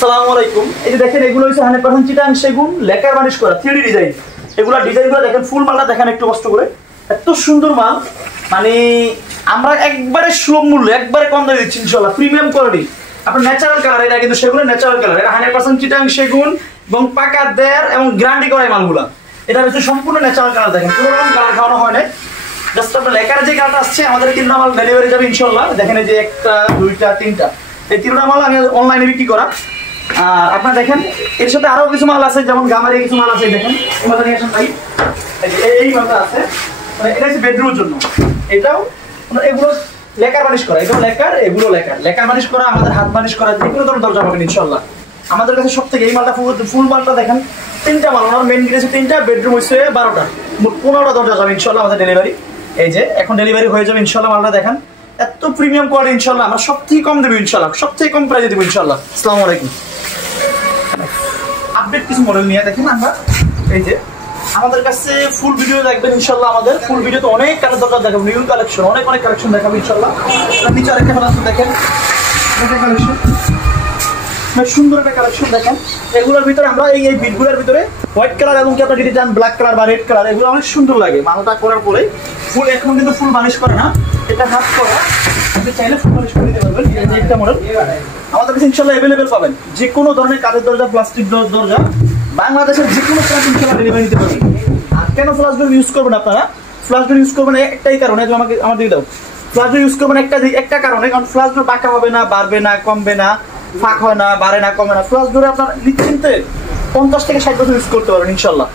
আসসালামু আলাইকুম। এই যে দেখেন এগুলো হচ্ছে 100% চিটাং সেগুন লেকার বানিশ করা 3D ডিজাইন। এগুলা ডিজাইনগুলো দেখেন, ফুল মালটা দেখেন একটু কষ্ট করে, এত সুন্দর মাল। মানে আমরা একবারে সুলভ মূল্য, একবারে কম দামে দিচ্ছি ইনশাআল্লাহ, প্রিমিয়াম কোয়ালিটি। আপনার ন্যাচারাল কালার, এটা কিন্তু সেগুনের ন্যাচারাল কালার, এটা 100% চিটাং সেগুন এবং পাকা দেয়ার এবং গ্যারান্টি করা এই মালগুলা। এটা হচ্ছে সম্পূর্ণ ন্যাচারাল কালার, দেখেন কোনো রকম কালার খাওয়ানো হয় না। জাস্ট আপনার লেকার যে কালারটা আসছে আমাদের 3টা মাল ডেলিভারি যাবে ইনশাআল্লাহ। দেখেন এই যে 1টা 2টা 3টা, এই 3টা মাল আমি অনলাইনে বিক্রি করা। আর আপনারা দেখেন এর সাথে আরো কিছু মাল আছে, যেমন গামারি কিছু মাল আছে। দেখেন এই মালটা নিয়ে আসেন ভাই, এই মালটা আছে, মানে এটা হচ্ছে বেডরুমের জন্য। এটাও এগুলো লেকার বানিশ করা, এগুলো লেকার, এগুলো লেকার, লেকার বানিশ করা, আমাদের হাত বানিশ করা, যে কোনো ধরনের দরজা পাবেন ইনশাআল্লাহ আমাদের কাছে। সব থেকে এই মালটা ফুল মালটা দেখেন, 3টা মাল, ওনার মেন গেট হচ্ছে 3টা, বেডরুম হচ্ছে 12টা, মোট 15টা দরজা যাবে ইনশাআল্লাহ আমাদের ডেলিভারি। এই যে এখন ডেলিভারি হয়ে যাবে ইনশাআল্লাহ। মালটা দেখেন এত প্রিমিয়াম কোয়ালিটি ইনশাআল্লাহ, আমরা সব থেকে কম দেবো ইনশাআল্লাহ, সব থেকে কম প্রাইসে দেবো ইনশাআল্লাহ। আসসালামু আলাইকুম। আপডেট কিছু মডেল নিয়ে দেখেন আমরা, এই যে আমাদের কাছে ফুল ভিডিও দেখবেন ইনশাআল্লাহ। আমাদের ফুল ভিডিওতে অনেক কালার দরকার দেখাবো, নিউ কালেকশন, অনেক কালেকশন দেখাবো ইনশাআল্লাহ। নিচে আরেকটা কালেকশন দেখেন, একটা কালেকশন সুন্দর একটা কালেকশন দেখেন। এগুলোর ভিতরে আমরা এই বিটগুলোর ভিতরে হোয়াইট কালার এবং কি আপনারা যদি চান ব্ল্যাক কালার বা রেড কালার, এগুলো অনেক সুন্দর লাগে মালটা করার পরে। ফুল এখন কিন্তু ফুল বানিশ করে না, এটা হাত করা, আপনি চাইলে ফুল বানিশ করে দিতে পারবেন। এই যে একটা মডেল আমাদের কাছে ইনশাআল্লাহ अवेलेबल পাবেন। যে কোনো ধরনের কাঠের দরজা, প্লাস্টিক দরজা, বাংলাদেশের যে কোনো প্রান্ত ইনশাআল্লাহ ডেলিভারি দিতে পারবেন। আর কেন ফ্লাশ ডোর ইউজ করবেন আপনারা? ফ্লাশ ডোর ইউজ করবেন একটাই কারণে, তুমি আমাদের দাও। ফ্লাশ ডোর ইউজ করবেন একটা কারণে, কারণ ফ্লাশ ডোর বাঁকা হবে না, বাড়বে না, কমবে না, ফাঁক হয় না, বাড়ে না, কমে না। ফ্লাশ ডোরে আপনার নিশ্চিন্তে 50 থেকে 60 বছর ইউজ করতে পারবেন ইনশাআল্লাহ।